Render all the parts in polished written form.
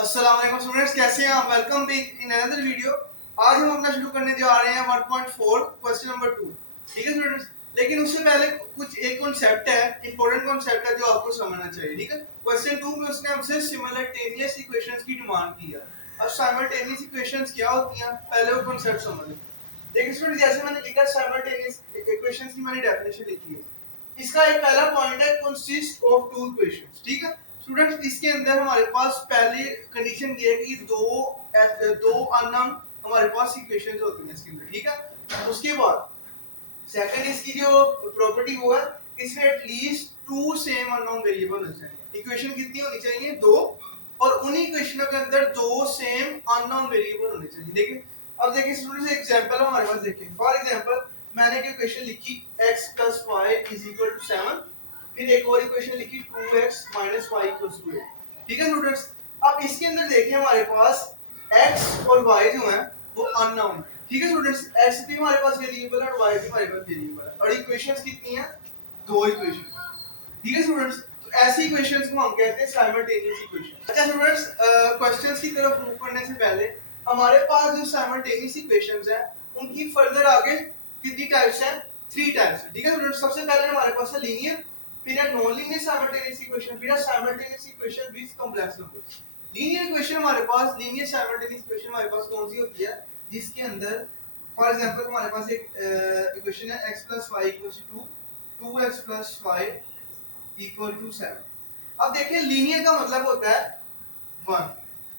अस्सलाम वालेकुम स्टूडेंट्स, कैसे हैं आप? Welcome back in another video. आज हम अपना शुरू करने जा रहे हैं 1.4 क्वेश्चन नंबर 2। ठीक है स्टूडेंट्स, लेकिन उससे पहले कुछ एक कॉन्सेप्ट है, इंपॉर्टेंट कॉन्सेप्ट है जो आपको समझना चाहिए। ठीक है, क्वेश्चन 2 में उसने हमसे सिमिलटेनियस इक्वेशंस की डिमांड की है। अब साइमल्टेनियस इक्वेशंस क्या होती हैं, पहले वो कॉन्सेप्ट समझ लें। देखिए स्टूडेंट्स, जैसे मैंने लिखा साइमल्टेनियस इक्वेशंस की मैंने डेफिनेशन लिखी है। इसका एक पहला पॉइंट है कंसिस्ट ऑफ टू इक्वेशंस। ठीक है स्टूडेंट्स, इसके अंदर हमारे पास पहली कंडीशन ये है कि दो अननोन हमारे पास इक्वेशंस होती हैं इसके अंदर। ठीक है, उसके बाद सेकंड इसकी जो प्रॉपर्टी वो है, इसमें at least to same unknown variable होने चाहिए। इक्वेशन कितनी होनी चाहिए? दो, और उन्हीं इक्वेशनों के अंदर दो सेम अननोन वेरिएबल होने चाहिए। देखिए, अब देखिए स्टूडेंट्स, एग्जांपल हमारे पास देखिए। फॉर एग्जांपल मैंने एक इक्वेशन लिखी x + y = 7, फिर एक और इक्वेशन लिखी 2x - y = 8। ठीक है स्टूडेंट्स, अब इसके अंदर देखिए हमारे पास x और y जो है वो अननोन है। ठीक है स्टूडेंट्स, x भी हमारे पास वेरिएबल है और y भी हमारे पास वेरिएबल है, और इक्वेशंस कितनी है? दो इक्वेशन। ठीक है स्टूडेंट्स, तो ऐसी इक्वेशंस को हम कहते हैं साइमल्टेनियस इक्वेशन। अच्छा स्टूडेंट्स, क्वेश्चंस की तरफ मूव करने से पहले हमारे पास जो साइमल्टेनियस इक्वेशंस हैं उनकी फर्दर आगे कितनी टाइप्स हैं? 3 टाइप्स हैं। ठीक है स्टूडेंट्स, सबसे पहले हमारे पास है लीनियर, फिर है नॉन लीनियर साइमल्टेनियस इक्वेशन, फिर है simultaneous equation with complex numbers. Linear equation हमारे पास, लीनियर साइमल्टेनियस इक्वेशन हमारे पास कौन सी होती है? जिसके अंदर फॉर एग्जांपल हमारे पास एक इक्वेशन है x + y = 2, 2x + y = 7। अब देखिए, लीनियर का मतलब होता है 1।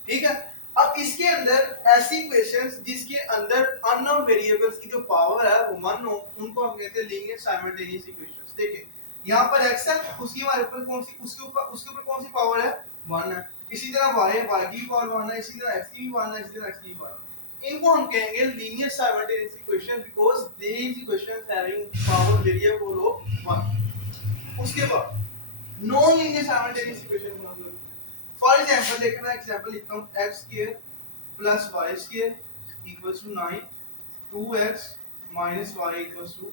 ठीक है, अब इसके अंदर ऐसी इक्वेशंस जिसके अंदर अननोन वेरिएबल्स की जो पावर है वो 1 हो, उनको हम कहते हैं लीनियर साइमल्टेनियस इक्वेशंस। देखिए यहाँ पर x है, उसकी हमारे ऊपर कौन सी उसके ऊपर कौन सी पावर है? 1 है। इसी तरह y है, y की भी पावर 1 है, इसी तरह x की भी 1 है, इसी तरह x की भी 1 है। इनको हम कहेंगे linear simultaneous equation because these equations having power variable of 1। उसके बाद नॉन लीनियर साइमल्टेनियस इक्वेशन को हम फॉर एग्जांपल देखना, मैं एग्जांपल लिखता हूं x² + y² = 9, 2x - y = 10।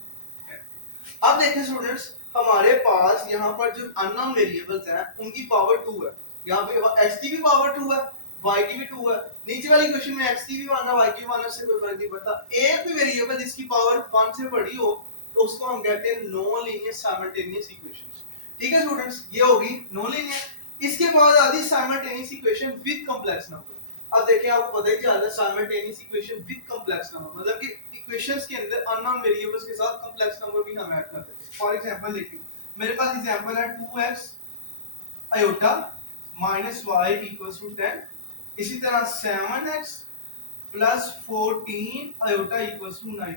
अब देखिए स्टूडेंट्स, हमारे पास यहाँ पर जो अननोन वेरिएबल्स हैं उनकी पावर 2 है। यहाँ पे x की भी पावर 2 है, y की भी 2 है। नीचे वाली इक्वेशन में x की भी 1 है, y की भी 1 है, उससे कोई फर्क नहीं पड़ता। एक भी वेरिएबल जिसकी पावर 1 से बड़ी हो तो उसको हम कहते हैं नॉन लीनियर साइमल्टेनियस इक्वेशंस। ठीक है स्टूडेंट्स, ये होगी नॉन लीनियर। इसके बाद आती है simultaneous equation with complex number. अब देखिए, आपको पता ही चल रहा है simultaneous equation with complex number मतलब कि इक्वेशंस के अंदर अननोन वेरिएबल्स के साथ कॉम्प्लेक्स नंबर भी हम ऐड कर देते हैं। फॉर एग्जांपल देखिए, मेरे पास एग्जांपल है 2x iota minus y = 10, इसी तरह 7x plus 14 iota = 9।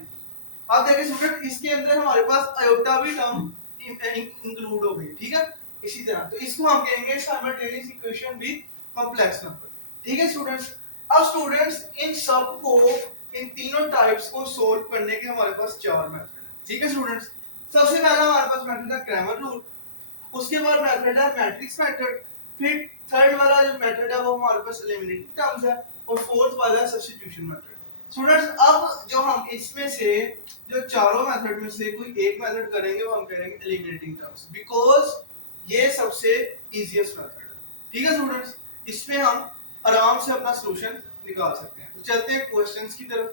आप देखिए स्टूडेंट, इसके अंदर हमारे पास आयोटा भी टर्म इंक्लूड हो गई। ठीक है, इसी तरह तो इसको हम कहेंगे simultaneous equation with complex number. ठीक है स्टूडेंट्स, अब स्टूडेंट्स इन सब को, इन तीनों टाइप्स को सोल्व करने के हमारे पास 4 मेथड है। ठीक है स्टूडेंट्स, सबसे पहला हमारे पास मेथड है क्रैमर रूल, उसके बाद मेथड है मैट्रिक्स मेथड, फिर थर्ड वाला जो मेथड है वो हमारे पास एलिमिनेटिंग टर्म्स है, और फोर्थ वाला सब्स्टिट्यूशन मेथड। स्टूडेंट्स, अब जो हम इसमें से जो चारों मेथड में से कोई एक मेथड करेंगे वो हम करेंगे एलिमिनेटिंग टर्म्स, बिकॉज ये सबसे इजीएस्ट मेथड है। ठीक है स्टूडेंट्स, इसमें हम आराम से अपना सॉल्यूशन निकाल सकते हैं। तो चलते हैं क्वेश्चंस की तरफ।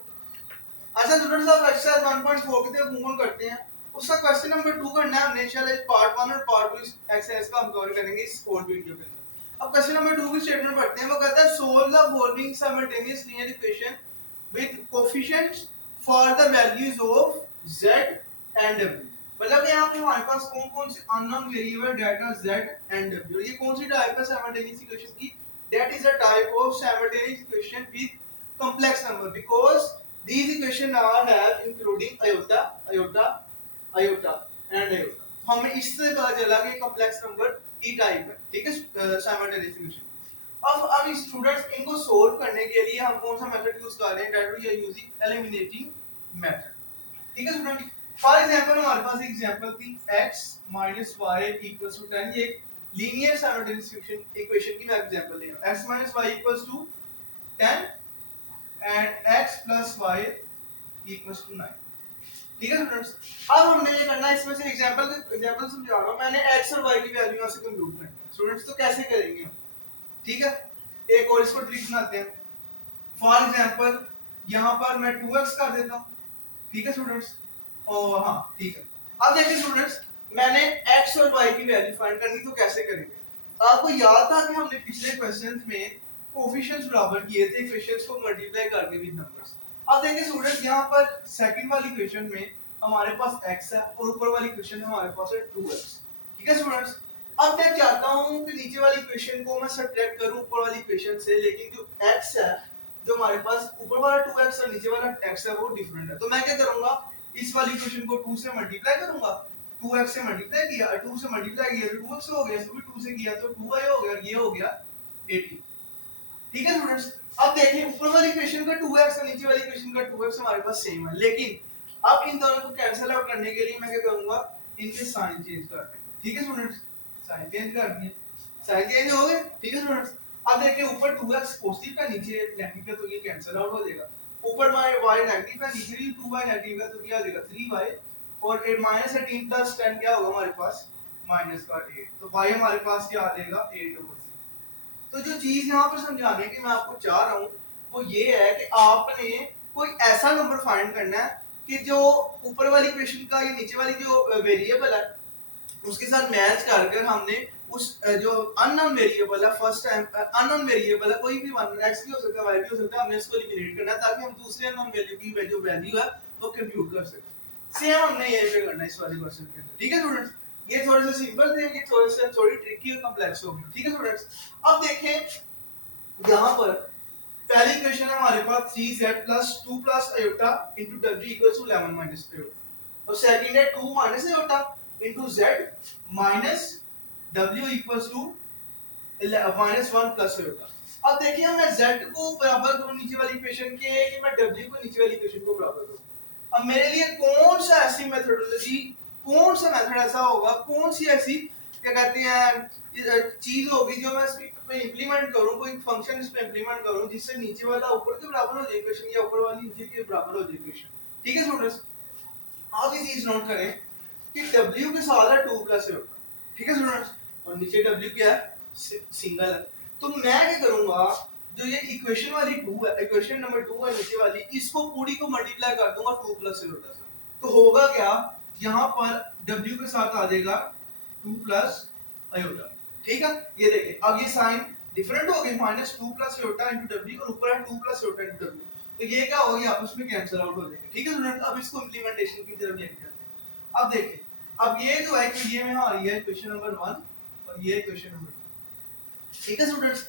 अच्छा स्टूडेंट्स, अब एक्सरसाइज 1.4 की तरफ मूव ऑन करते हैं। उसका क्वेश्चन नंबर 2 करना है हमने। चलिए पार्ट 1 और पार्ट 2 एक्सरसाइज का हम कवर करेंगे इस कोड वीडियो के अंदर। अब क्वेश्चन नंबर 2 की स्टेटमेंट पढ़ते हैं। वो कहता है solve the following simultaneous linear equation with coefficients for the values of z and w। मतलब कि यहाँ पे हमारे पास कौन कौन से unknown variable data z and w, और ये कौन सी टाइप है साइमल्टेनियस इक्वेशन की? That is a type of simultaneous equation with complex number because these equation are have including iota, iota, iota and iota। तो हमें इससे पता चला कि complex number ई टाइप है। ठीक है, साइमल्टेनियस इक्वेशन। अब स्टूडेंट्स, इनको सोल्व करने के लिए हम कौन सा मेथड यूज कर रहे हैं? That we are using eliminating method. ठीक है स्टूडेंट, फॉर एग्जांपल हमारे पास एग्जांपल थी x - y = 10। ये लीनियर साइमल्टेनियस इक्वेशन की मैं एग्जांपल ले रहा हूं। x - y = 10 and x plus y equals to 9। ठीक है स्टूडेंट्स, अब हमने ये करना है, इसमें से एग्जांपल समझा रहा हूं। मैंने x और y की वैल्यू यहां से कंप्यूट करनी है स्टूडेंट्स, तो कैसे करेंगे हम? ठीक है, एक और इसको ट्रिक बनाते हैं। फॉर एग्जांपल यहाँ पर मैं 2x कर देता हूँ, ठीक है स्टूडेंट्स, और हाँ ठीक है। अब देखिए स्टूडेंट्स, मैंने x और y की वैल्यू फाइंड करनी, तो कैसे करेंगे? आपको याद था कि हमने पिछले क्वेश्चंस में कोफिशिएंट्स बराबर किए थे इक्वेशंस को मल्टीप्लाई करके विद नंबर्स। अब देखिए स्टूडेंट्स, यहाँ पर सेकंड वाली इक्वेशन में हमारे पास x है और ऊपर वाली इक्वेशन में हमारे पास है 2x, ठीक है स्टूडेंट्स। अब मैं चाहता हूँ कि नीचे वाली इक्वेशन को मैं सब्ट्रैक्ट करूँ ऊपर वाली इक्वेशन से, लेकिन जो x है, जो हमारे पास ऊपर वाला 2x और नीचे वाला x है वो डिफरेंट है। तो मैं क्या करूंगा, इस वाली इक्वेशन को 2 से मल्टीप्लाई करूंगा, 2x से मल्टीप्लाई किया, 2 से मल्टीप्लाई किया तो 2x हो गया, इसको भी 2 से किया तो 2y हो गया, ये हो गया 18, ठीक है स्टूडेंट्स। अब देखिए ऊपर वाली इक्वेशन का 2x और नीचे वाली इक्वेशन का 2x हमारे पास सेम है, लेकिन अब इन दोनों को कैंसिल आउट करने के लिए मैं क्या करूंगा, इनके साइन चेंज कर दूंगा, ठीक है स्टूडेंट्स। साइन चेंज कर दिए, साइन चेंज हो गए, ठीक है स्टूडेंट्स। अब देखिए ऊपर 2x पॉजिटिव है, नीचे नेगेटिव है, तो ये कैंसिल आउट हो जाएगा। ऊपर y नेगेटिव है, नीचे भी 2y नेगेटिव है, तो क्या आ जाएगा 3y, और -18 प्लस 10 क्या होगा हमारे पास, -8, तो y हमारे पास क्या आ जाएगा 8/3। तो जो चीज यहाँ पर समझाने की मैं आपको चाह रहा हूँ वो ये है कि आपने कोई ऐसा नंबर फाइंड करना है कि जो ऊपर वाली इक्वेशन का या नीचे वाली जो वेरिएबल है उसके साथ मैच कर हमने उस जो अननोन वेरिएबल है, फर्स्ट टाइम अननोन वेरिएबल है, कोई भी वन एक्स भी हो सकता है, y भी हो सकता है, हमने इसको एलिमिनेट करना है ताकि हम दूसरे अननोन वैल्यू की जो वैल्यू है वो कंप्यूट कर सकें। सेम हमने ये पे करना है इस वाले क्वेश्चन के अंदर, ठीक है स्टूडेंट्स। ये थोड़े से सिंपल थे, ये थोड़ी ट्रिकी और कॉम्प्लेक्स हो गई, ठीक है स्टूडेंट्स। अब देखें यहाँ पर पहली इक्वेशन है हमारे पास 3z plus 2 plus iota into w equals to 11 minus iota, और सेकंड है 2 minus iota into z minus w equals to -1 plus iota। अब देखिए मैं z को बराबर करूं नीचे वाली इक्वेशन के कि मैं w को नीचे वाली इक्वेशन को बराबर करूं। अब मेरे लिए कौन सा ऐसी मेथोडोलॉजी, कौन सा मेथड ऐसा होगा, कौन सी ऐसी क्या कहते हैं चीज होगी जो मैं इस पे इंप्लीमेंट करूं, कोई फंक्शन इस पे इंप्लीमेंट करूं जिससे नीचे वाला ऊपर के बराबर हो जाए इक्वेशन या ऊपर वाली नीचे के बराबर हो जाए इक्वेशन, ठीक है स्टूडेंट्स। आप ये चीज नोट करें कि w के साथ है 2 प्लस होगा, ठीक है स्टूडेंट्स, और नीचे w क्या है, सिंगल है। तो मैं क्या करूंगा, जो ये इक्वेशन वाली 2 है, इक्वेशन नंबर 2 है नीचे वाली, इसको पूरी को मल्टीप्लाई कर दूंगा 2 प्लस iota से, तो होगा क्या, यहाँ पर w के साथ आ जाएगा 2 प्लस iota, ठीक है। ये देखिए अब ये साइन डिफरेंट हो गए, -2 प्लस iota into w और ऊपर है 2 प्लस iota into w, तो ये क्या होगा, ये आपस में कैंसिल आउट हो जाएंगे, ठीक है स्टूडेंट। अब इसको इंप्लीमेंटेशन की तरफ लेके जाते हैं। अब देखिए, अब ये जो है कि ये में आ रही है क्वेश्चन नंबर 1 और ये क्वेश्चन नंबर 2, ठीक है स्टूडेंट्स।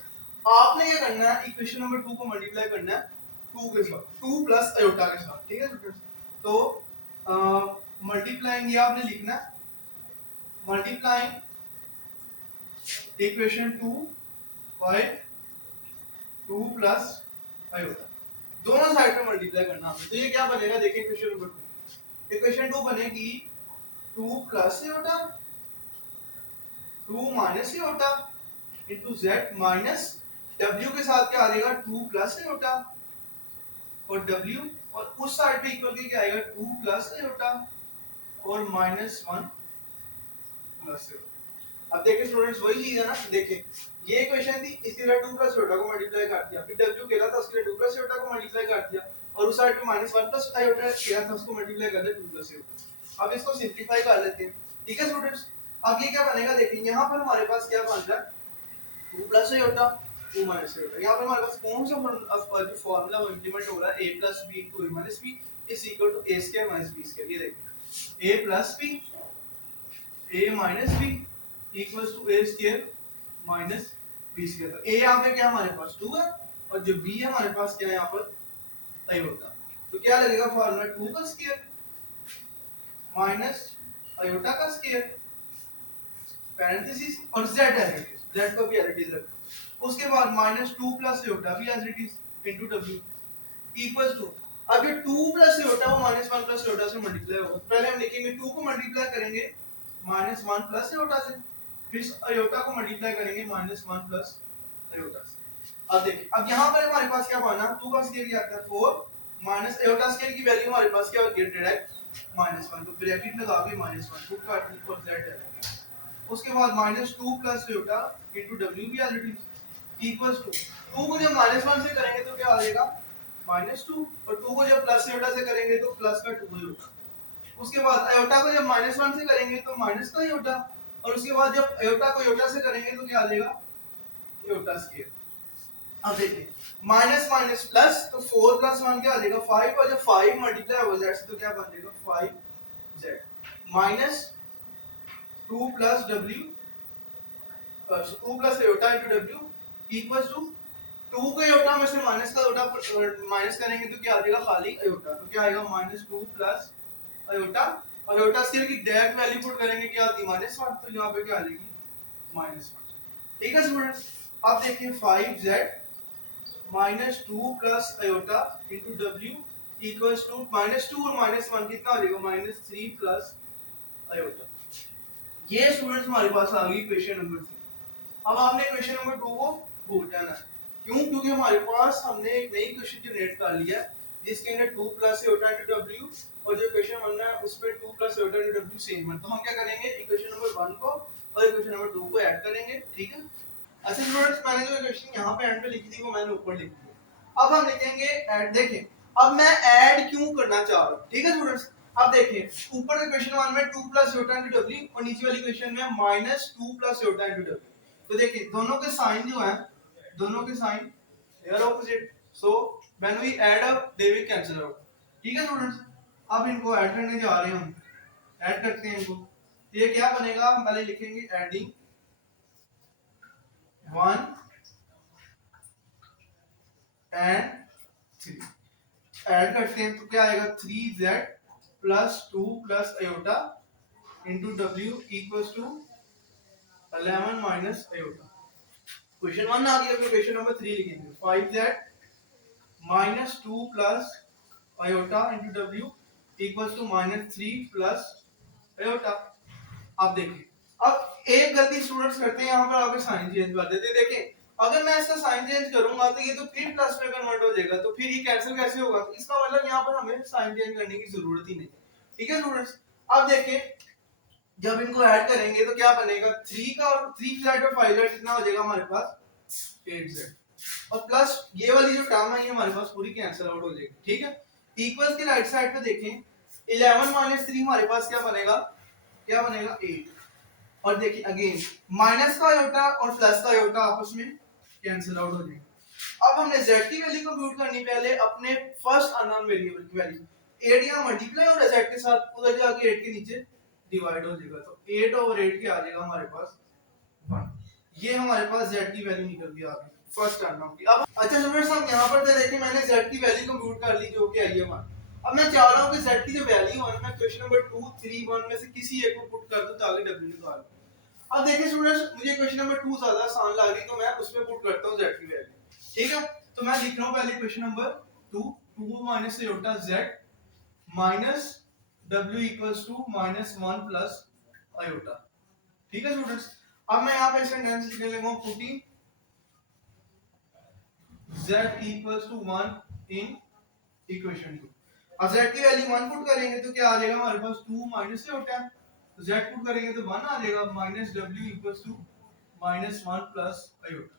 आपने क्या करना है, इक्वेशन नंबर 2 को मल्टीप्लाई करना है 2 के साथ, 2 प्लस आयोटा के साथ, ठीक है स्टूडेंट्स। तो मल्टीप्लाइंग ये आपने लिखना है, multiplying equation 2 by 2 plus iota, दोनों साइड पे मल्टीप्लाई करना आपने। तो ये क्या बनेगा, देखिए इक्वेशन नंबर 2, इक्वेशन 2 बनेगी 2 plus iota 2 minus iota into z minus w के साथ क्या आ जाएगा 2 प्लस आयोटा और w, और उस साइड पे इक्वल के क्या आएगा 2 प्लस आयोटा और -1 प्लस आयोटा। अब देखिए स्टूडेंट्स वही चीज है ना, देखिए ये इक्वेशन थी, इसके लिए 2 प्लस आयोटा को मल्टीप्लाई कर दिया, फिर w केला था उसके लिए 2 प्लस आयोटा को मल्टीप्लाई कर दिया, और उस साइड पे -1 प्लस आयोटा केला था उसको मल्टीप्लाई कर दिया 2 प्लस आयोटा। अब इसको सिंपलीफाई कर लेते हैं, ठीक है स्टूडेंट्स। अब ये क्या बनेगा, देखिए यहाँ पर हमारे पास क्या बन रहा है 2 प्लस आयोटा 2 माइनस आयोटा, यहाँ पर हमारे पास कौन सा जो फार्मूला वो इंप्लीमेंट हो रहा है, a plus b into a minus b is equal to a square minus b square. ये देखिए a plus b a minus b equals to a square minus b square. तो a यहाँ पे क्या हमारे पास 2 है और जो b है हमारे पास क्या है यहाँ पर आयोटा, तो क्या लगेगा फार्मूला 2 का स्क्वायर माइनस आयोटा का स्क्वायर पैरेंथेसिस और z as it is, z को भी एज इट इज रखना, उसके बाद -2 प्लस आयोटा भी as it is into w equals to, अब ये 2 प्लस आयोटा वो -1 प्लस आयोटा से मल्टीप्लाई होगा, पहले हम लिखेंगे 2 को मल्टीप्लाई करेंगे -1 प्लस आयोटा से, फिर आयोटा को मल्टीप्लाई करेंगे -1 प्लस आयोटा से। अब देखिए अब यहाँ पर हमारे पास क्या बना, 2 का स्क्वायर क्या आता है 4 माइनस आयोटा स्क्वायर की वैल्यू हमारे पास क्या होगी डायरेक्ट -1, तो ब्रैकेट लगा के -1 पुट काट दी और z है, उसके बाद -2 प्लस आयोटा इनटू w भी as it is, equals to, two को जब -1 से करेंगे तो क्या आ जाएगा -2, और टू को जब प्लस आयोटा से करेंगे तो प्लस का 2 ही होगा। उसके बाद आयोटा को जब -1 से करेंगे तो माइनस का आयोटा, और उसके बाद जब आयोटा को आयोटा से करेंगे तो क्या आ जाएगा आयोटा स्क्वायर। अब देखिए माइनस माइनस प्लस, तो 4 प्लस 1 क्या आ जाएगा 5, और जब 5 मल्टीप्लाई हो जाए तो क्या बन जाएगा 5z minus 2 plus w 2 plus iota into w equals to 2 का आयोटा में से माइनस का आयोटा माइनस करेंगे तो क्या आ जाएगा खाली आयोटा, तो क्या आएगा -2 प्लस आयोटा, और आयोटा स्केल की डायरेक्ट वैल्यू पुट करेंगे क्या आती है -1, तो यहाँ पे क्या आ जाएगी -1। ठीक है स्टूडेंट्स, अब देखिए 5z minus 2 plus iota into w equals to -2 और -1 कितना आ जाएगा -3 प्लस आयोटा। ये स्टूडेंट्स हमारे पास आ गई क्वेश्चन नंबर 3। अब आपने क्वेश्चन नंबर 2 को भूल जाना है, क्यों? क्योंकि हमारे पास हमने एक नई क्वेश्चन जनरेट कर लिया है जिसके अंदर 2 प्लस आयोटा इनटू w, और जो क्वेश्चन बनना है उसमें 2 plus iota into w same है। तो हम क्या करेंगे इक्वेशन नंबर 1 को और इक्वेशन नंबर 2 को ऐड करेंगे। ठीक है, अच्छा स्टूडेंट्स मैंने जो इक्वेशन यहाँ पे एंड पे लिखी थी वो मैंने ऊपर लिख दी। अब हम लिखेंगे ऐड। देखें अब मैं ऐड क्यों करना चाह रहा हूँ। ठीक है स्टूडेंट्स, अब देखिए ऊपर के क्वेश्चन 1 में 2 प्लस आयोटा इनटू w और नीचे वाली क्वेश्चन में -2 प्लस आयोटा इनटू w। तो देखिए दोनों के साइन जो हैं, दोनों के sign they are opposite, so when we add up they will cancel out. ठीक है स्टूडेंट्स, अब इनको ऐड करने जा रहे हैं हम, ऐड करते हैं इनको। ये क्या बनेगा, हम पहले लिखेंगे एडिंग 1 एंड 3, ऐड करते हैं तो क्या आएगा 3z plus 2 plus iota into w equals to 11 minus iota. Question 1 आ गया, फिर क्वेश्चन नंबर 3 लिखेंगे 5z minus 2 plus iota into w equals to -3 plus iota. अब देखिए अब एक गलती स्टूडेंट्स करते हैं, यहाँ पर आगे साइन चेंज कर देते हैं। देखें अगर मैं इसका साइन चेंज करूंगा तो ये तो फिर प्लस में कन्वर्ट हो जाएगा, तो फिर ये कैंसिल कैसे होगा, तो इसका मतलब यहाँ पर हमें साइन चेंज करने की जरूरत ही नहीं। ठीक है स्टूडेंट्स, अब देखें जब इनको ऐड करेंगे तो क्या बनेगा 3 का और 3z और 5z कितना हो जाएगा हमारे पास 8z, और प्लस ये वाली जो टर्म है ये हमारे पास पूरी कैंसिल आउट हो जाएगी। ठीक है, इक्वल्स के राइट साइड पे देखें 11 माइनस 3 हमारे पास क्या बनेगा 8, और देखिए अगेन माइनस का आयोटा और प्लस का आयोटा आपस में कैंसिल आउट हो जाएगा। अब हमने z की वैल्यू कंप्यूट करनी, पहले अपने फर्स्ट अननोन वेरिएबल की वैल्यू 8 यहां मल्टीप्लाई हो रहा है z के साथ, उधर जाके 8 के नीचे डिवाइड हो जाएगा, तो 8 ओवर 8 के आ जाएगा हमारे पास 1। ये हमारे पास z की वैल्यू निकल गई आ गई फर्स्ट अननोन की। अब अच्छा स्टूडेंट्स हम यहां पर देखिए मैंने z की वैल्यू कंप्यूट कर ली जो कि आई है 1। अब मैं चाह रहा हूं कि z की जो वैल्यू है मैं क्वेश्चन नंबर 2 3 1 में से किसी एक को पुट कर दूं ताकि w निकाल लूं। अब देखिए स्टूडेंट्स मुझे क्वेश्चन नंबर 2 ज्यादा आसान लग रही तो मैं उसमें पुट करता हूं z की वैल्यू। ठीक है, तो मैं लिख रहा हूं पहले question number 2 minus iota z minus w equals to -1 plus iota. ठीक है स्टूडेंट्स, अब मैं यहां पे सेंटेंस लिखने लगा हूं putting z equals to 1 in equation 2। अब z की वैल्यू 1 पुट करेंगे तो क्या आ जाएगा हमारे पास 2 माइनस आयोटा, तो z पुट करेंगे तो 1 आ जाएगा minus w equals to -1 plus iota.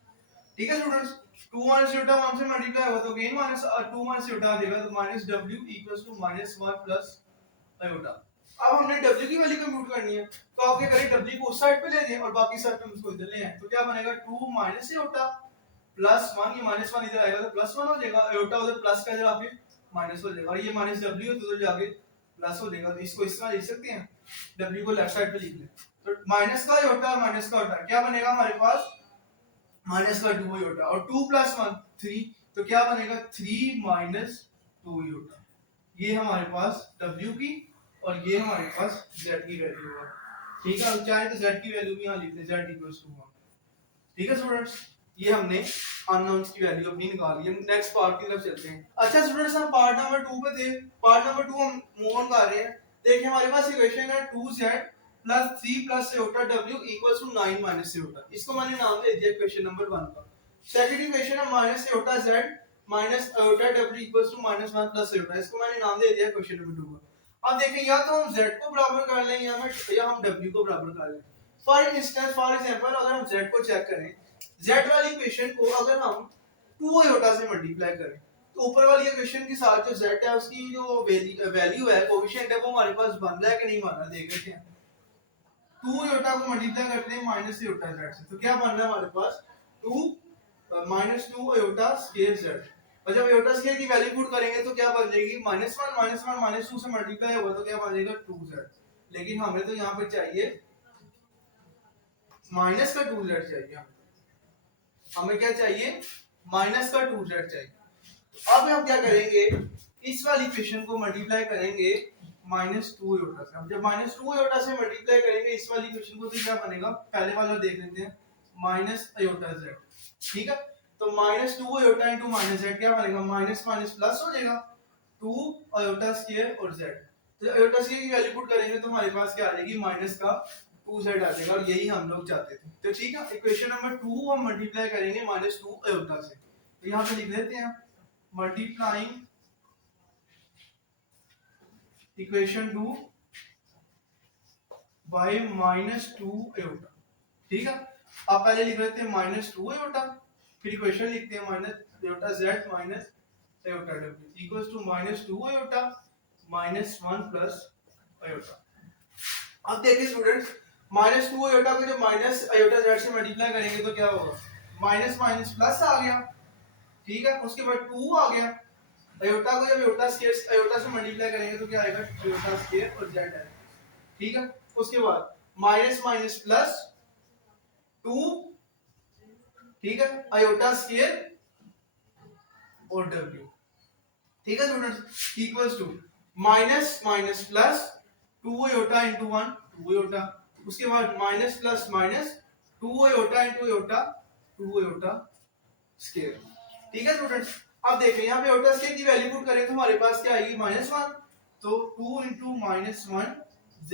ठीक है स्टूडेंट्स, 2 माइनस आयोटा 1 से मल्टीप्लाई होगा तो अगेन माइनस 2 माइनस आयोटा आ जाएगा, तो minus w equals to -1 plus iota. अब हमने w की वैल्यू कंप्यूट करनी है, तो आप क्या करें w को उस साइड पे ले जाएं और बाकी साइड पे उसको इधर ले आएं, तो क्या बनेगा 2 माइनस आयोटा प्लस 1, ये -1 इधर आएगा तो +1 हो जाएगा, आयोटा उधर प्लस का जगह पे माइनस हो जाएगा, और ये माइनस w तो उधर जाके प्लस हो जाएगा, तो इसको इस तरह लिख सकते हैं w को लेफ्ट साइड पे लिख लें, तो माइनस का आयोटा माइनस का आयोटा क्या बनेगा हमारे पास माइनस का 2 आयोटा, और 2 + 1 3, तो क्या बनेगा 3 माइनस 2 आयोटा। ये हमारे पास w की और ये हमारे पास z की वैल्यू है। ठीक है, चाहे तो z की वैल्यू भी यहां लिख दें z = 1। ठीक है स्टूडेंट्स, ये हमने अननोन्स की वैल्यू अपनी निकाल ली है। नेक्स्ट पार्ट की तरफ चलते हैं। अच्छा स्टूडेंट्स हम पार्ट नंबर 2 पे थे, पार्ट नंबर 2 हम मूव ऑन कर रहे हैं। देखिए हमारे पास इक्वेशन है 2z + 3 + आयोटा w = 9 - आयोटा। इसको मैंने नाम दे दिया क्वेश्चन नंबर 1 का। सेकंड इक्वेशन है -iota z - iota w = -1 + iota. इसको मैंने नाम दे दिया क्वेश्चन नंबर 2 का। अब देखिए या तो हम z को बराबर कर लें या हम w को बराबर कर लें। फॉर इंस्टेंस फॉर एग्जांपल अगर हम z को चेक करें, z वाली इक्वेशन को अगर हम 2 आयोटा से मल्टीप्लाई करें तो ऊपर वाली इक्वेशन के साथ जो z है उसकी जो वैल्यू है कोएफिशिएंट है वो हमारे पास बन रहा है कि नहीं बन रहा देख लेते हैं। 2 आयोटा को मल्टीप्लाई करते हैं माइनस आयोटा z से तो क्या बन रहा है हमारे पास 2 -2 आयोटा स्क्वायर z। और जब आयोटा स्क्वायर की वैल्यू पुट करेंगे तो क्या बन जाएगी -1 -2 से मल्टीप्लाई होगा तो क्या बन जाएगा 2z। लेकिन हमें तो यहाँ पे चाहिए माइनस का 2z चाहिए, हमें क्या चाहिए माइनस का 2z चाहिए। अब हम क्या करेंगे इस वाली इक्वेशन को मल्टीप्लाई करेंगे -2 आयोटा से। अब जब -2 आयोटा से मल्टीप्लाई करेंगे इस वाली इक्वेशन को तो क्या बनेगा पहले वाला देख लेते हैं माइनस आयोटा z। ठीक है तो -2 आयोटा इनटू माइनस z क्या बनेगा माइनस माइनस प्लस हो जाएगा 2 आयोटा स्क्वायर और z। तो आयोटा स्क्वायर की वैल्यू पुट करेंगे तो हमारे पास क्या आ जाएगी माइनस का 2z आ जाएगा और यही हम लोग चाहते थे। तो ठीक है इक्वेशन नंबर 2 हम मल्टीप्लाई करेंगे -2 आयोटा से। तो यहां पे लिख लेते हैं मल्टीप्लाइंग इक्वेशन 2 बाय -2 आयोटा। ठीक है अब पहले लिख लेते हैं -2 आयोटा फिर इक्वेशन लिखते हैं minus iota z minus iota w equals to -2 iota -1 plus iota. अब देखिए स्टूडेंट्स -2 आयोटा को जब माइनस आयोटा z से मल्टीप्लाई करेंगे तो क्या होगा माइनस माइनस प्लस आ गया। ठीक है उसके बाद 2 आ गया आयोटा को जब आयोटा से मल्टीप्लाई करेंगे तो क्या आएगा आयोटा स्क्वायर और z आएगा। ठीक है उसके बाद माइनस माइनस प्लस 2 ठीक है आयोटा स्क्वायर और w। ठीक है students equals to minus minus plus 2 iota into 1 2 iota उसके बाद minus plus minus 2 iota into iota 2 iota square. ठीक है स्टूडेंट्स अब देखें यहाँ पे आयोटा स्क्वायर की वैल्यू पुट करें तो हमारे पास क्या आएगी -1 तो 2 इनटू -1 z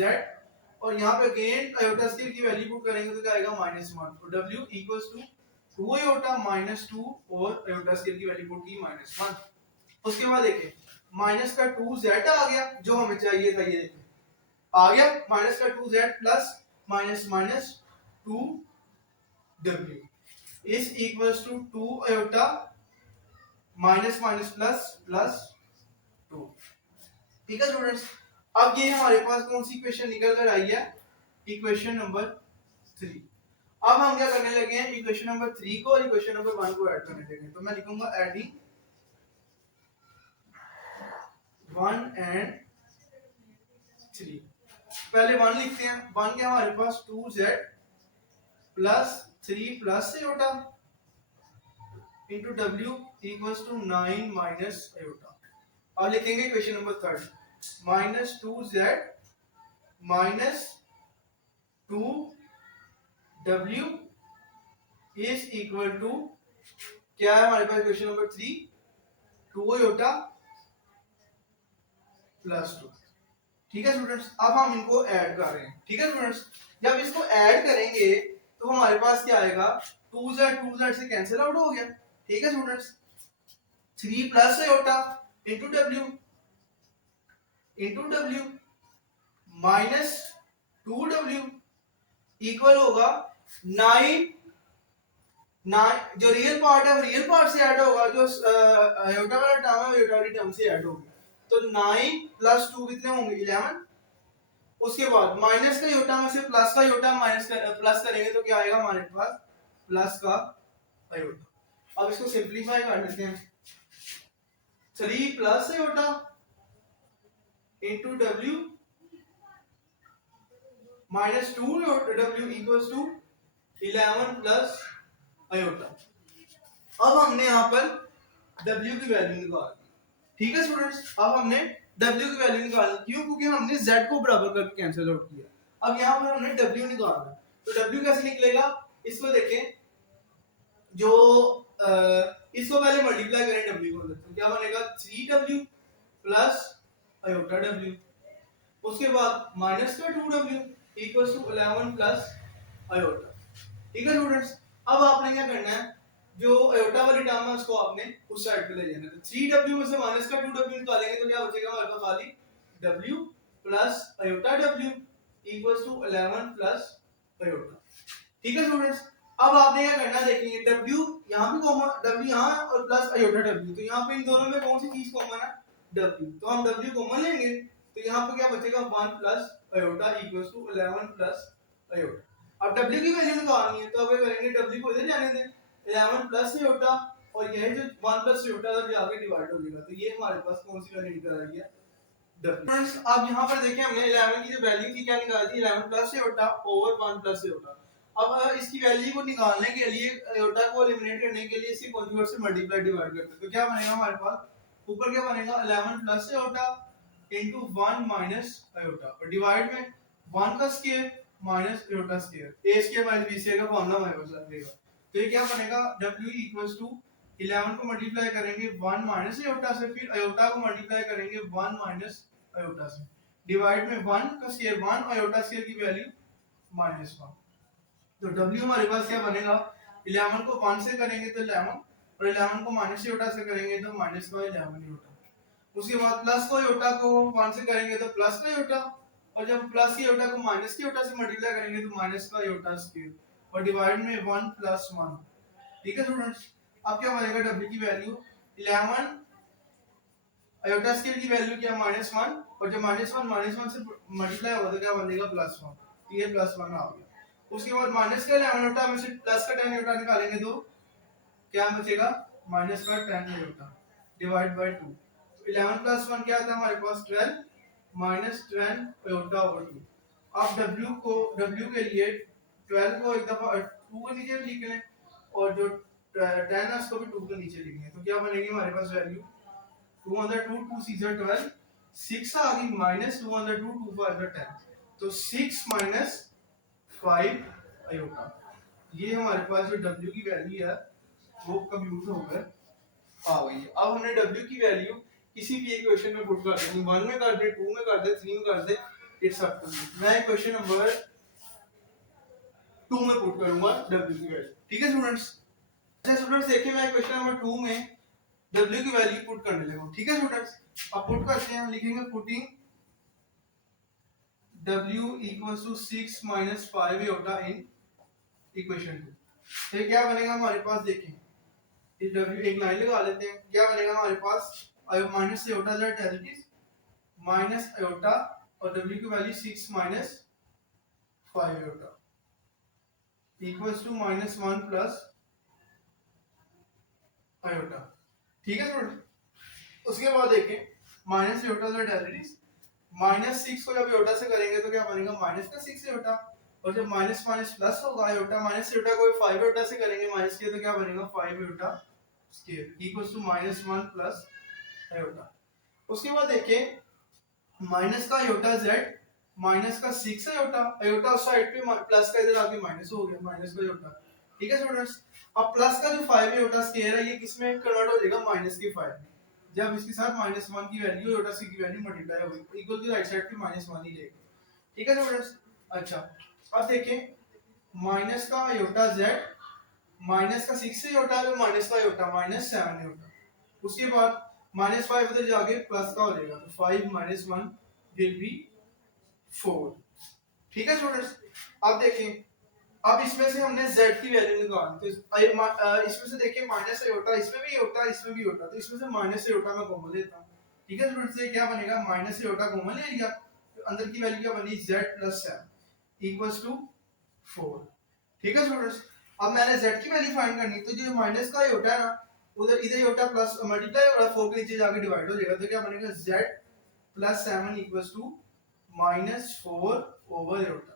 और यहाँ पे अगेन आयोटा स्क्वायर की वैल्यू पुट करेंगे तो क्या आएगा -1 तो w इक्वल्स टू 2 आयोटा -2 और आयोटा स्क्वायर की वैल्यू पुट की -1। उसके बाद देखिए माइनस का 2z आ गया जो हमें चाहिए था ये देखिए आ गया माइनस का 2z plus minus minus 2w is equals to 2 iota minus minus plus plus 2। ठीक है स्टूडेंट्स अब ये हमारे पास कौन सी इक्वेशन निकल कर आई है इक्वेशन नंबर 3। अब हम क्या करने लगे हैं इक्वेशन नंबर 3 को और इक्वेशन नंबर 1 को ऐड करने लगे तो मैं लिखूंगा एडिंग 1 एंड 3। पहले 1 लिखते हैं 1 क्या हमारे पास 2z plus 3 plus iota into w equals to 9 minus iota। अब लिखेंगे equation number 3 -2z minus 2w is equal to क्या है हमारे पास इक्वेशन नंबर 3 2 आयोटा प्लस 2। ठीक है स्टूडेंट्स अब हम इनको ऐड कर रहे हैं। ठीक है स्टूडेंट्स जब इसको ऐड करेंगे तो हमारे पास क्या आएगा 2z से कैंसिल आउट हो गया। ठीक है students 3 plus iota into w minus 2w equal होगा 9 जो रियल पार्ट है वो रियल पार्ट से ऐड होगा जो आयोटा वाला टर्म है वो आयोटा वाली टर्म से ऐड होगा तो 9 प्लस 2 कितने होंगे 11। उसके बाद माइनस का आयोटा में से प्लस का आयोटा माइनस प्लस करेंगे तो क्या आएगा हमारे पास प्लस का आयोटा। अब इसको सिंपलीफाई कर लेते हैं 3 plus iota into w minus 2w equals to 11 plus iota. अब हमने यहाँ पर w की वैल्यू निकाल दी। ठीक है स्टूडेंट्स अब हमने w की वैल्यू निकाल क्यों क्योंकि हमने z को बराबर करके कैंसिल आउट किया। अब यहाँ पर हमने w निकालना तो w कैसे निकलेगा इसको देखें जो इसको पहले मल्टीप्लाई करें w को तो क्या बनेगा 3w प्लस आयोटा w उसके बाद माइनस का 2w equals to 11 plus iota. ठीक है स्टूडेंट्स अब आपने क्या करना है जो आयोटा वाली टर्म है उसको आपने उस साइड पे ले जाना है तो 3w में से माइनस का 2w निकालेंगे तो क्या बचेगा हमारे पास खाली w plus iota w equals to 11 plus iota. ठीक है स्टूडेंट्स अब आपने क्या करना देखेंगे, W यहाँ पे कॉमन, W यहाँ और प्लस आयोटा W, तो यहाँ पे इन दोनों में कौन सी चीज कॉमन है, W, तो हम W कॉमन लेंगे, तो यहाँ पे क्या बचेगा 1 plus iota equals to 11 plus iota. अब W की वैल्यू निकालनी है, तो अब करेंगे W को इधर जाने दें, 11 प्लस आयोटा और यह जो 1 प्लस आयोटा है जो आगे डिवाइड हो जाएगा, तो ये हमारे पास कौन सी वैल्यू निकल आई है, W। फ्रेंड्स अब यहाँ पर देखें हमने 11 की जो वैल्यू थी क्या निकाली थी, 11 plus iota over 1 plus iota. अब इसकी वैल्यू को निकालने के लिए, आयोटा को एलिमिनेट करने के लिए इसी कॉन्जुगेट से मल्टीप्लाई डिवाइड करते हैं, तो क्या बनेगा हमारे पास, ऊपर क्या बनेगा 11 plus iota into 1 minus iota और डिवाइड में 1 का square minus iota square, a square minus b square का फॉर्मूला हमारे पास लगेगा, तो ये क्या बनेगा w इक्वल्स टू 11 को मल्टीप्लाई करेंगे 1 माइनस आयोटा से, फिर आयोटा को मल्टीप्लाई करेंगे 1 माइनस आयोटा से, डिवाइड में 1 का स्क्वायर 1 आयोटा स्क्वायर की वैल्यू -1, तो w हमारे पास क्या बनेगा, 11 को 1 से करेंगे तो 11 और 11 को माइनस आयोटा से करेंगे तो माइनस का 11 आयोटा, उसके बाद प्लस को आयोटा को 1 से करेंगे तो प्लस का आयोटा, और जब प्लस की आयोटा को माइनस की आयोटा से मल्टीप्लाई करेंगे तो माइनस का आयोटा स्क्वायर और डिवाइड में 1 प्लस 1, ठीक है स्टूडेंट्स। अब क्या बनेगा w की वैल्यू 11 आयोटा स्क्वायर की वैल्यू क्या -1 और जब -1 से मल्टीप्लाई होगा तो क्या बनेगा +1, तो ये +1 आ गया। उसके बाद माइनस का 11 आयोटा में से प्लस का 10 आयोटा निकालेंगे तो क्या बचेगा माइनस का 10 आयोटा डिवाइड बाय 2, 11 प्लस 1 क्या आता है हमारे पास 12 माइनस 10 आयोटा ओवर 2। आप w के लिए 12 को एक दफा 2 के नीचे लिख लें और जो 10 है उसको भी 2 के नीचे लिख लें, तो क्या बनेगी हमारे पास वैल्यू 2 on the 2 2 6 are 12, 6 आ गई माइनस 2 on the 2 2 5 are 10, तो 6 माइनस 5 आयोटा, ये हमारे पास जो w की वैल्यू है वो कंप्यूट होकर आ गई है। अब हमने w की वैल्यू किसी भी इक्वेशन में पुट कर देनी, 1 में कर दे, 2 में कर दे, 3 में कर दे, इट्स अप टू यू। मैं क्वेश्चन नंबर 2 में पुट करूंगा w की वैल्यू, ठीक है स्टूडेंट्स। अच्छा स्टूडेंट्स देखिए मैं क्वेश्चन नंबर 2 में w की वैल्यू पुट करने लगा हूं, ठीक है स्टूडेंट्स। अब पुट करते हैं, हम लिखेंगे putting w equals to 6 minus 5 iota in equation 2, तो क्या बनेगा हमारे पास, देखें इस w एक लाइन लगा लेते हैं, क्या बनेगा हमारे पास minus iota that as it is minus iota और w की value 6 minus 5 iota equals to -1 plus iota, ठीक है स्टूडेंट। उसके बाद देखें minus iota that as it is -6 को जब आयोटा से करेंगे तो क्या बनेगा माइनस का 6 आयोटा, और जब माइनस माइनस प्लस होगा आयोटा, माइनस आयोटा को 5 आयोटा से करेंगे माइनस के, तो क्या बनेगा 5 iota square equals to -1 plus iota. उसके बाद देखें माइनस का आयोटा z माइनस का 6 आयोटा, आयोटा उस साइड पे प्लस का इधर आके माइनस हो गया, माइनस का आयोटा, ठीक है स्टूडेंट्स। अब प्लस का जो 5 आयोटा स्क्वायर है ये किसमें कन्वर्ट हो जाएगा माइनस के 5 में, जब इसके साथ -1 की वैल्यू आयोटा c की वैल्यू मल्टीप्लाई होगी, इक्वल टू राइट साइड पे -1 ही लेगा, ठीक है स्टूडेंट्स। अच्छा अब देखें माइनस का आयोटा z माइनस का 6 आयोटा है, माइनस का आयोटा -7 आयोटा, उसके बाद -5 उधर जाके प्लस का हो जाएगा, तो 5 - 1 विल बी 4, ठीक है स्टूडेंट्स। अब देखें अब इसमें से हमने z की वैल्यू निकालनी, तो इसमें से देखिए माइनस आयोटा इसमें भी आयोटा इसमें भी आयोटा, तो इसमें से माइनस आयोटा मैं कॉमन लेता हूं, ठीक है स्टूडेंट्स। ये क्या बनेगा माइनस आयोटा कॉमन ले लिया, तो अंदर की वैल्यू क्या बनी z + 7 इक्वल्स टू 4, ठीक है स्टूडेंट्स। अब मैंने z की वैल्यू फाइंड करनी, तो जो माइनस का आयोटा है ना उधर इधर आयोटा प्लस मल्टीप्लाई हो रहा है 4 के नीचे जाके डिवाइड हो जाएगा, तो क्या बनेगा z + 7 equals to -4 over iota,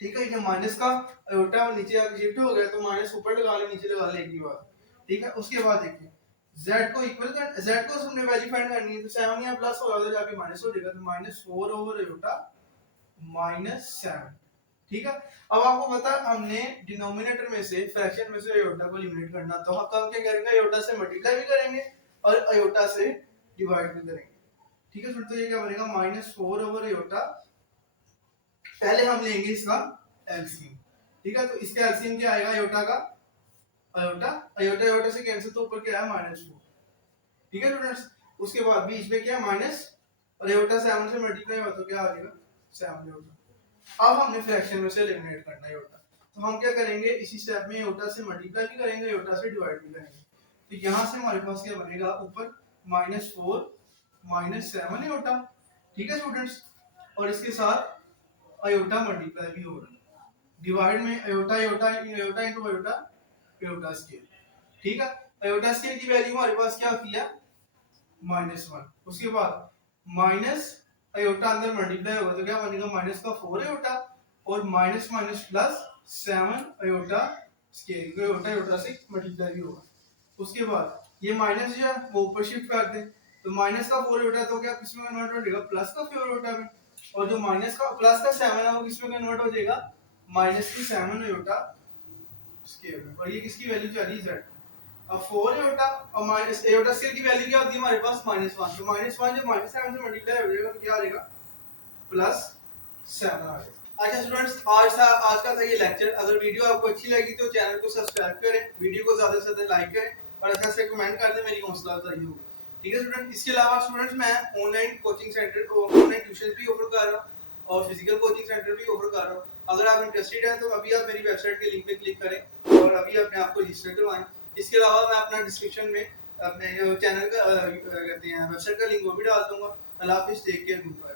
ठीक है। ये माइनस का आयोटा नीचे आके शिफ्ट हो गया तो माइनस ऊपर लगा ले नीचे लगा ले एक ही बात, ठीक है। उसके बाद देखिए z को इक्वल कर, z को हमने वैल्यू फाइंड करनी है, तो 7 यहां प्लस होगा तो जाके माइनस हो जाएगा, तो -4 ओवर आयोटा -7, ठीक है। अब आपको पता है हमने डिनोमिनेटर में से फ्रैक्शन में से आयोटा को एलिमिनेट करना, तो हम क्या करेंगे आयोटा से मल्टीप्लाई भी करेंगे और आयोटा से डिवाइड भी करेंगे, ठीक है। तो ये क्या बनेगा -4 ओवर आयोटा, पहले हम लेंगे इसका एलसीएम, ठीक है। तो इसका एलसीएम क्या आएगा आयोटा का, आयोटा आयोटा आयोटा से कैंसिल, तो ऊपर क्या है -4, ठीक है स्टूडेंट्स। उसके बाद बीच में क्या है माइनस और आयोटा 7 से मल्टीप्लाई हुआ तो क्या आ जाएगा 7 आयोटा। अब हमने फ्रैक्शन में से एलिमिनेट करना है आयोटा, तो हम क्या करेंगे इसी स्टेप में आयोटा से मल्टीप्लाई भी करेंगे, आयोटा से डिवाइड भी करेंगे। तो यहाँ से हमारे पास क्या बनेगा, ऊपर -4 -7 आयोटा। ठीक है स्टूडेंट्स, और इसके साथ आयोटा मल्टीप्लाई भी होगा, डिवाइड में iota iota iota into iota, iota square. ठीक है, आयोटा स्केयर की वैल्यू हमारे पास क्या होती है, -1। उसके बाद माइनस आयोटा अंदर मल्टीप्लाई होगा तो क्या बनेगा, माइनस का 4 आयोटा और minus minus plus 7 iota square, क्योंकि आयोटा आयोटा से मल्टीप्लाई भी होगा। उसके बाद ये माइनस जो है वो ऊपर शिफ्ट कर दें, तो माइनस का 4 आयोटा तो क्या किसमें कन्वर्ट हो जाएगा, प्लस का 4 आयोटा में, और जो माइनस का प्लस का 7 है वो किसमें कन्वर्ट हो जाएगा, माइनस की 7 आयोटा स्केयर में। और ये किसकी वैल्यू जा रही है, z। अब 4 आयोटा और माइनस आयोटा स्केयर की वैल्यू क्या होती है हमारे पास, -1। तो -1 जब -7 से मल्टीप्लाई हो जाएगा तो क्या आ जाएगा, +7 आ जाएगा। अच्छा स्टूडेंट्स, आज का था ये लेक्चर। अगर वीडियो आपको अच्छी लगी तो चैनल को सब्सक्राइब करें, वीडियो को ज्यादा से ज्यादा लाइक करें और अच्छा से कमेंट कर दें, मेरी हौसला अफजाई होगी। ठीक है स्टूडेंट, इसके अलावा स्टूडेंट्स मैं ऑनलाइन कोचिंग सेंटर और ऑनलाइन ट्यूशन भी ऑफर कर रहा हूँ और फिजिकल कोचिंग सेंटर भी ऑफर कर रहा हूँ। अगर आप इंटरेस्टेड हैं तो अभी आप मेरी वेबसाइट के लिंक पे क्लिक करें और अभी अपने आप को रजिस्टर करवाएं। इसके अलावा मैं अपना डिस्क्रिप्शन में अपने चैनल का कहते हैं वेबसाइट का लिंक वो भी डाल दूंगा। अल्लाह हाफिज़, टेक केयर, गुड बाय।